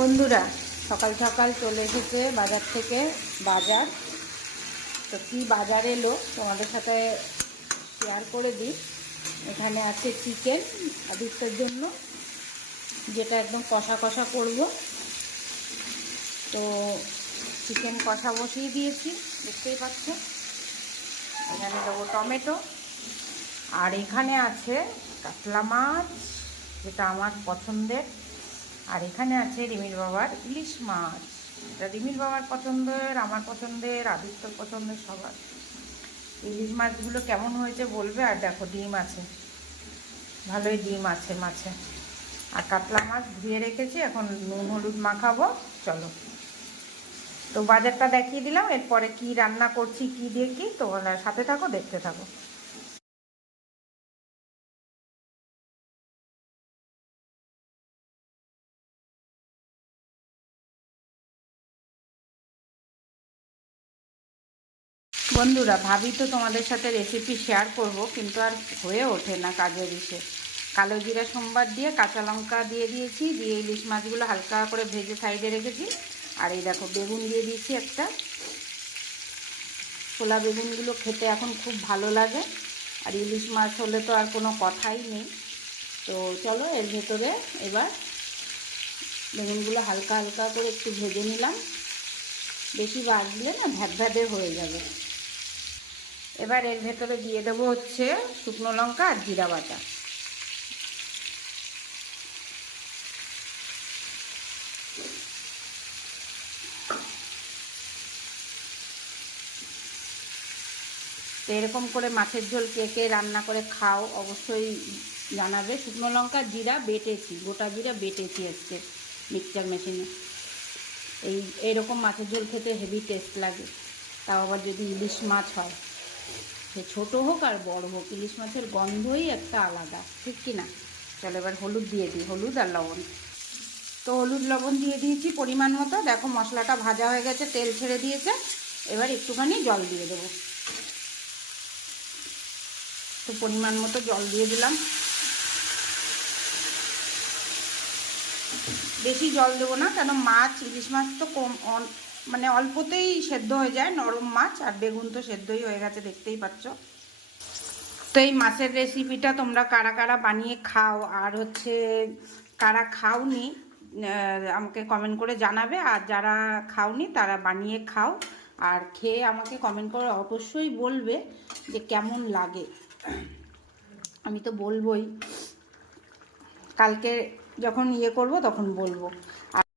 বন্ধুরা সকাল সকাল চলে এসেছে বাজার থেকে বাজার। তো কী বাজার এলো তোমাদের সাথে শেয়ার করে দিই। এখানে আছে চিকেন আদিত্যের জন্য, যেটা একদম কষা কষা করব। তো চিকেন কষা বসিয়ে দিয়েছি, দেখতেই পাচ্ছ। এখানে দেবো টমেটো, আর এখানে আছে কাতলা মাছ, যেটা আমার পছন্দের। আর এখানে আছে রিমির বাবার ইলিশ মাছ, এটা রিমির বাবার পছন্দের, আমার পছন্দের, আদিত্যর পছন্দের, সবার। ইলিশ মাছগুলো কেমন হয়েছে বলবে। আর দেখো ডিম আছে, ভালোই ডিম আছে মাছে। আর কাতলা মাছ ধুয়ে রেখেছি, এখন নুন হলুদ মাখাবো। চলো, তো বাজারটা দেখিয়ে দিলাম। এরপরে কি রান্না করছি, কি দিয়ে কি, তো সাথে থাকো, দেখতে থাকো। বন্ধুরা ভাবি তো তোমাদের সাথে রেসিপি শেয়ার করব, কিন্তু আর হয়ে ওঠে না কাজের ইসে। কালো জিরা সোমবার দিয়ে কাঁচা লঙ্কা দিয়ে দিয়েছি, দিয়ে ইলিশ মাছগুলো হালকা করে ভেজে সাইডে রেখেছি। আর এই দেখো বেগুন দিয়ে দিয়েছি একটা। ছোলা বেগুনগুলো খেতে এখন খুব ভালো লাগে, আর ইলিশ মাছ হলে তো আর কোনো কথাই নেই। তো চলো এর ভেতরে এবার বেগুনগুলো হালকা হালকা করে একটু ভেজে নিলাম। বেশি ভাজলে না ভ্যাদ ভ্যাদে হয়ে যাবে। এবার এর ভেতরে দিয়ে দেবো হচ্ছে শুকনো লঙ্কা আর জিরা বাটা। তো এরকম করে মাছের ঝোল কে কে রান্না করে খাও অবশ্যই জানাবে। শুকনো লঙ্কা জিরা বেটেছি, গোটা জিরা বেটেছি আজকে মিক্সচার মেশিনে। এইরকম মাছের ঝোল খেতে হেভি টেস্ট লাগে, তাও আবার যদি ইলিশ মাছ হয়। সে ছোটো হোক আর বড় হোক, ইলিশ মাছের গন্ধই একটা আলাদা, ঠিক কি না? চলো এবার হলুদ দিয়ে দিই, হলুদ আর লবণ। তো হলুদ লবণ দিয়ে দিয়েছি পরিমাণ মতো। দেখো মশলাটা ভাজা হয়ে গেছে, তেল ছেড়ে দিয়েছে। এবার একটুখানি জল দিয়ে দেবো। তো পরিমাণ মতো জল দিয়ে দিলাম। বেশি জল দেবো না, কেন মাছ, ইলিশ মাছ তো কম, মানে অল্পতেই সেদ্ধ হয়ে যায়, নরম মাছ। আর বেগুন তো সেদ্ধই হয়ে গেছে, দেখতেই পাচ্ছ। তো এই মাছের রেসিপিটা তোমরা কারা কারা বানিয়ে খাও, আর হচ্ছে কারা খাওনি, আমাকে কমেন্ট করে জানাবে। আর যারা খাওনি তারা বানিয়ে খাও, আর খেয়ে আমাকে কমেন্ট করে অবশ্যই বলবে যে কেমন লাগে। আমি তো বলবোই, কালকে যখন করব তখন বলবো।